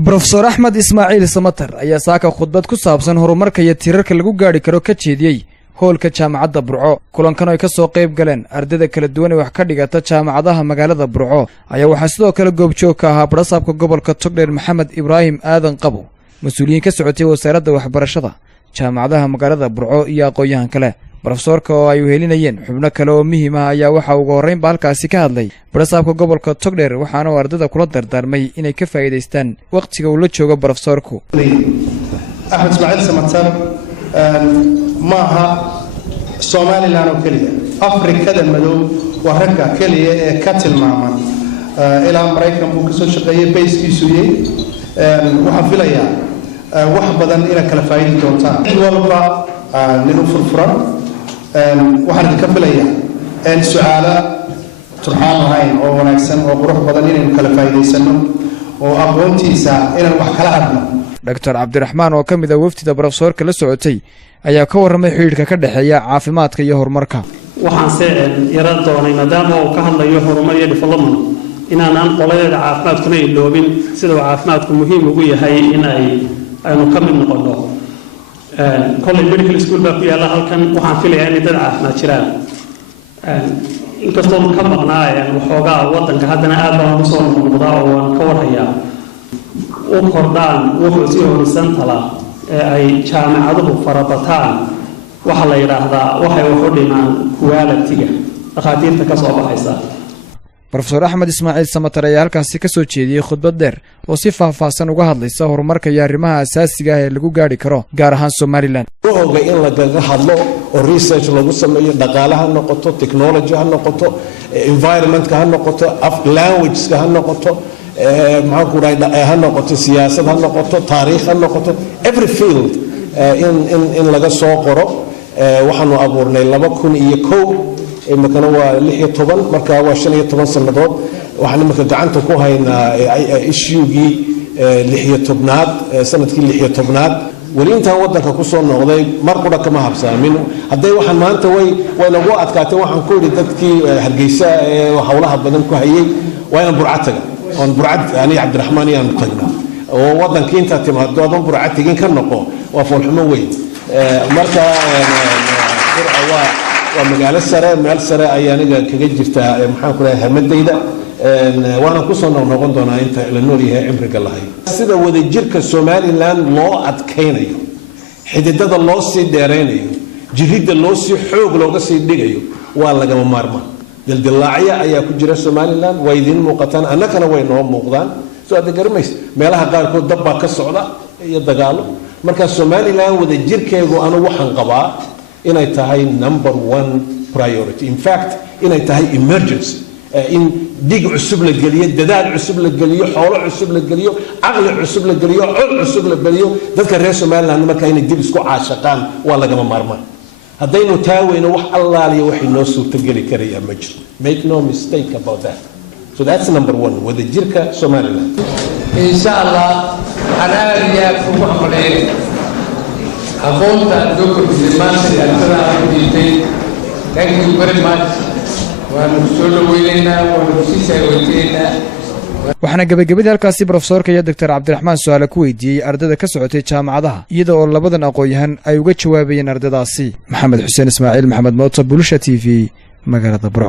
Professor Ahmed Ismail Samatar ayaa saaka khudbad ku saabsan horumarka iyo tirarka lagu gaari karo ka jeediyay hoolka jaamacadda Burco. Kulankan ay ka soo qayb galeen ardayda kala duwan ee wax ka dhigata jaamacadaha magaalada Burco ayaa waxaa sidoo kale goobjoog ka ahaa Barasabka gobolka Togdheer Maxamed Ibrahim Aadan Qabo, mas'uuliyiin ka socotay wasaaradda waxbarashada jaamacadaha magaalada Burco iyo aqoonyahan kale. Professorka oo ay wehelinayeen xubno kale oo muhiim ah ayaa waxa ugu horeyn halkaasi ka hadlay Barasabka gobolka Togdheer waxaana uu ardayda kula dardaarmay inay ka faa'iideystaan waqtiga uu la joogo professorku. Ahmed Ismail Samatar maaha Somaliland oo kaliya Afrikada madow waa ragga kaliya ee ka tilmaaman ilaa Mareykan uu ka soo shaqeeyay base-kiisu waxaan filayaa wax badan ina kala faa'iidi doontaan walba ninu furfuran waxaan ka filayaa su'aalo turxaan lahayn oo wanaagsan oo qurux badan inaynu kala faa'iideysano oo aqoontiisa inaan wax kala hadno. Dr. Cabdiraxmaan oo ka mid ah wafdida professorka la socotay ayaa ka warramay xiriirka ka dhaxeeya caafimaadka iyo horumarka. waxaan yara doonay maadaama uu ka hadlayo horumar iyo development inaan qoladeeda caafimaadkuna iloobin sida caafimaadku muhiim ugu yahay in aynu ka mid noqono. College Medical School baa ku yaala halkan waxaan filayaa in dad caafimaad jiraan. inkastoo ka maqnaayeen waxoogaa waddanka haddana aad baan ugu soo noqnoqdaa oo waan ka warhayaa u kordhaan wuxuu si horisontala ee ay jaamacaduhu farabataan waxa la yiraahdaa waxay wax u dhimaan quality-ga dhakhaatiirta ka soo baxaysa. Professor Ahmed Ismail Samatar ayaa halkaasi ka soo jeediyay khudbad dheer oo si faahfaahsan uga hadlaysa horumarka iyo arrimaha asaasiga ah ee lagu gaari karo gaar ahaan Somaliland. Wuxuu in laga hadlo oo research lagu sameeyo dhaqaalaha noqoto, technology ha noqoto, environment ka noqoto, language ka noqoto, maxaa ku raayay ha noqoto, siyaasad ha noqoto, taariikh ha noqoto, every field in laga soo qoro. waxaanu abuurnay 2001 imikana waa 16 marka waa 15 sanadood waxaan imika gacanta ku haynaa issue-gii 16aad sanadkii 16aad wali intaan wadanka ku soo noqday mar qura kama habsaamin haday waxaan maanta way nagu adkaatay waxaan ku yiri dadkii Hargeysa ee hawlaha badan ku hayay waa burcataga on burcad ani Cabdiraxmaan iyo Mutagna oo wadanka inta timaado adan burcatigin ka noqo waa foolxumo weyn marka waa magaalo sare meel sare ayaa aniga kaga jirta maxaan ku leeyahay hamadayda waana ku soo noqon doonaa inta la nool yahay cimriga lahay sida wada jirka Somaliland loo adkeynayo xididada loo sii dheereynayo jirida loo sii xoog looga sii dhigayo waa laga maarmaan dildilaaciya ayaa ku jira Somaliland way idin muuqataan annagana way noo muuqdaan soo aad garmays meelaha qaar kood dab baa ka socda iyo dagaalo marka Somaliland wada jirkeegu anu waxaan qabaa inay tahay number 1 priority. In fact, inay tahay emergency. In dig cusub la geliyo, dadaal cusub la geliyo, xoolo cusub la geliyo, aqli cusub la geliyo, cod cusub la geliyo, dadka reer Somaliland marka inay dib isku caashaqaan waa laga maarmaan. Haddaynu taaweyno wax allaaliyo wax inoo suurta geli karaya ma jiro. Make no mistake about that. So that's number 1 wada jirka Somaliland. Insha Allah ana riyaa ku xamleey aqoonta Dr. Sulaiman thank you very much. waxaana gabagabadii halkaasi professorka iyo Dr. Cabdiraxmaan su'aalo ku weydiiyay ardayda ka socotay jaamacadaha iyada oo labadan aqoonyahan ay uga jawaabayeen ardaydaasi. Maxamed Xuseen Ismaaciil Maxamed Moota Bulsha TV magaalada Burco.